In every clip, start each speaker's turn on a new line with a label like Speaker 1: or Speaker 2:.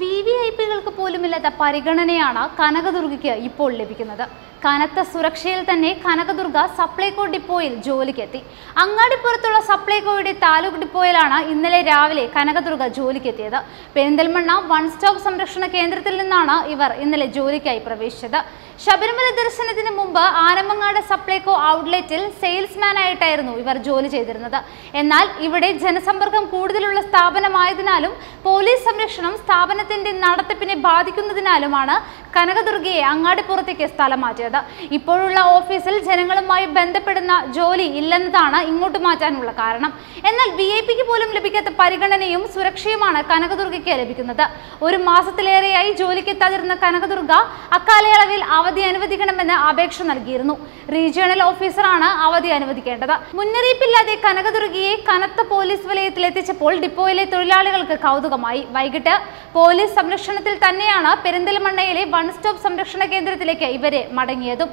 Speaker 1: V V I പികൾക്ക് പോലുമില്ലാത്ത പരിഗണനയാണ് കനകദുർഗയ്ക്ക് ഇപ്പോൾ ലഭിക്കുന്നത്. കനത്ത സുരക്ഷയിൽ തന്നെ കനകദുർഗ സപ്ലൈകോ ഡിപ്പോയിൽ ജോലിക്കെത്തി. അങ്ങാടിപ്പുറത്തുള്ള സപ്ലൈകോയുടെ താലൂക്ക് ഡിപ്പോയിലാണ് ഇന്നലെ രാവിലെ കനകദുർഗ ജോലിക്കെത്തിയത്. പെരിന്തൽമണ്ണ വൺ സ്റ്റോപ്പ് സംരക്ഷണ കേന്ദ്രത്തിൽ നിന്നാണ് ഇവർ ഇന്നലെ ജോലിക്കായി പ്രവേശിച്ചത്. ശബരിമല ദർശനത്തിന് മുമ്പ് ആനമങ്ങാട് സപ്ലൈകോ ഔട്ട്ലെറ്റിൽ സെയിൽസ്മാൻ ആയിട്ടായിരുന്നു ഇവർ ജോലി ചെയ്തിരുന്നത്. എന്നാൽ ഇവിടെ ജനസമ്പർക്കം കൂടുതലുള്ള സ്ഥാപനമായതിനാലും പോലീസ് സംരക്ഷണം സ്ഥാപനത്തിന്റെ നടത്തിപ്പിനെ ബാധിക്കുന്നതിനാലുമാണ് കനകദുർഗയെ അങ്ങാടിപ്പുറത്തേക്ക് സ്ഥലം മാറ്റിയത്. ഇപ്പോഴുള്ള ഓഫീസിൽ ജനങ്ങളുമായി ബന്ധപ്പെടുന്ന ജോലി ഇല്ലെന്നതാണ് ഇങ്ങോട്ട് മാറ്റാനുള്ള കാരണം. എന്നാൽ വി ഐ പിക്ക് പോലും ലഭിക്കാത്ത പരിഗണനയും സുരക്ഷയുമാണ് കനകദുർഗയ്ക്ക് ലഭിക്കുന്നത്. ഒരു മാസത്തിലേറെയായി ജോലിക്കെത്താതിരുന്ന കനകദുർഗ അക്കാലയളവിൽ അവധി അനുവദിക്കണമെന്ന് അപേക്ഷ നൽകിയിരുന്നു. റീജിയണൽ ഓഫീസറാണ് അവധി അനുവദിക്കേണ്ടത്. മുന്നറിയിപ്പില്ലാതെ കനകദുർഗയെ കനത്ത പോലീസ് വലയത്തിൽ എത്തിച്ചപ്പോൾ ഡിപ്പോയിലെ തൊഴിലാളികൾക്ക് കൗതുകമായി. വൈകിട്ട് പോലീസ് സംരക്ഷണത്തിൽ തന്നെയാണ് പെരിന്തൽമണ്ണയിലെ വൺ സ്റ്റോപ്പ് സംരക്ഷണ കേന്ദ്രത്തിലേക്ക് ഇവരെ മടങ്ങിയതും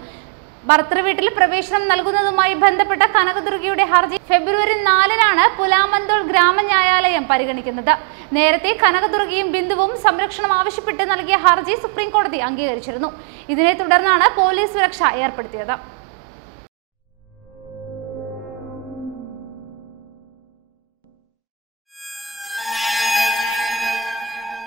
Speaker 1: ഭർത്തൃവീട്ടിൽ പ്രവേശനം നൽകുന്നതുമായി ബന്ധപ്പെട്ട കനകദുർഗയുടെ ഹർജി ഫെബ്രുവരി നാലിനാണ് പുലാമന്തോൾ ഗ്രാമന്യായാലയം പരിഗണിക്കുന്നത്. നേരത്തെ കനകദുർഗയും ബിന്ദുവും സംരക്ഷണം ആവശ്യപ്പെട്ട് നൽകിയ ഹർജി സുപ്രീം കോടതി അംഗീകരിച്ചിരുന്നു. ഇതിനെ തുടർന്നാണ് പോലീസ് സുരക്ഷ ഏർപ്പെടുത്തിയത്.